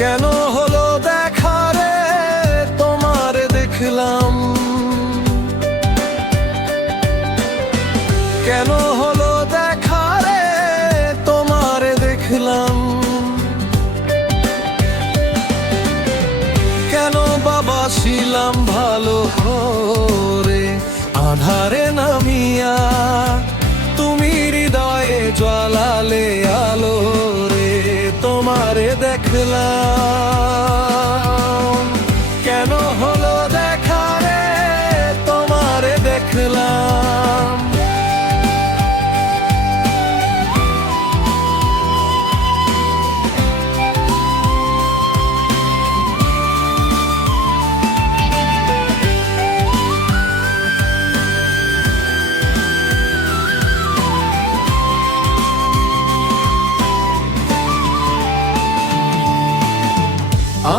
কেন হলো দেখা রে তোমার দেখলাম, কেন হলো দেখা রে তোমার দেখলাম, কেন বাবা ছিলাম ভালো করে আধারে নামিয়া তুমি হৃদয়ে জ্বালালে আলো রে তোমারে দেখলাম। কেন হলো দেখা রে তোমারে দেখলাম।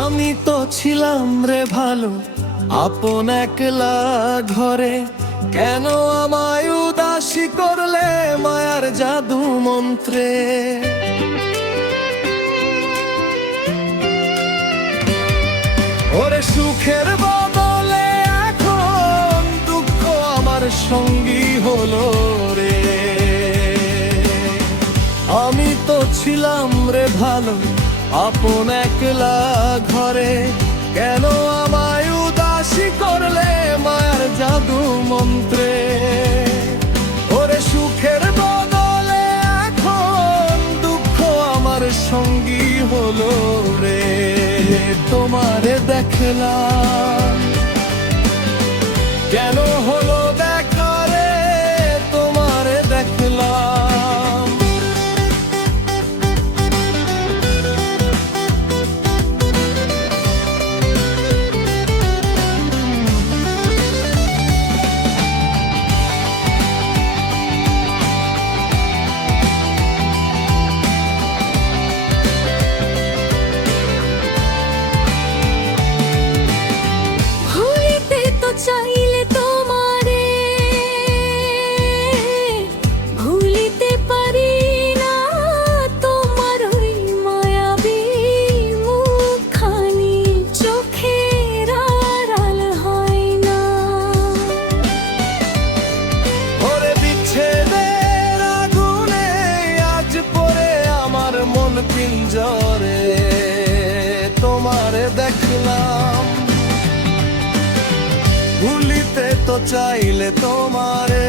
আমি তো ছিলাম রে ভালো আপন একলা ঘরে, কেন আমায় উদাসী করলে মায়ার জাদু মন্ত্রে। ওরে সুখের বদলে এখন দুঃখ আমার সঙ্গী হলো রে। আমি তো ছিলাম রে ভালো আপন একলা ঘরে, কেন আমায় উদাসী করলে মায়ার জাদু মন্ত্রে। ওরে সুখের বদলে এখন দুঃখ আমার সঙ্গী হলো রে তোমারে দেখলাম। কেন হলো দেখা রে তোমারে দেখলাম। চাইলে তোমারে ভুলিতে পারি না, তোমার ওই মায়াবী মুখখানি চোখের আড়াল হয় না। ওরে বিচ্ছেদের আগুনে আজ পড়ে আমার মন পিঞ্জরে তোমারে দেখলাম। ভুলিতে তো চাইলে তোমারে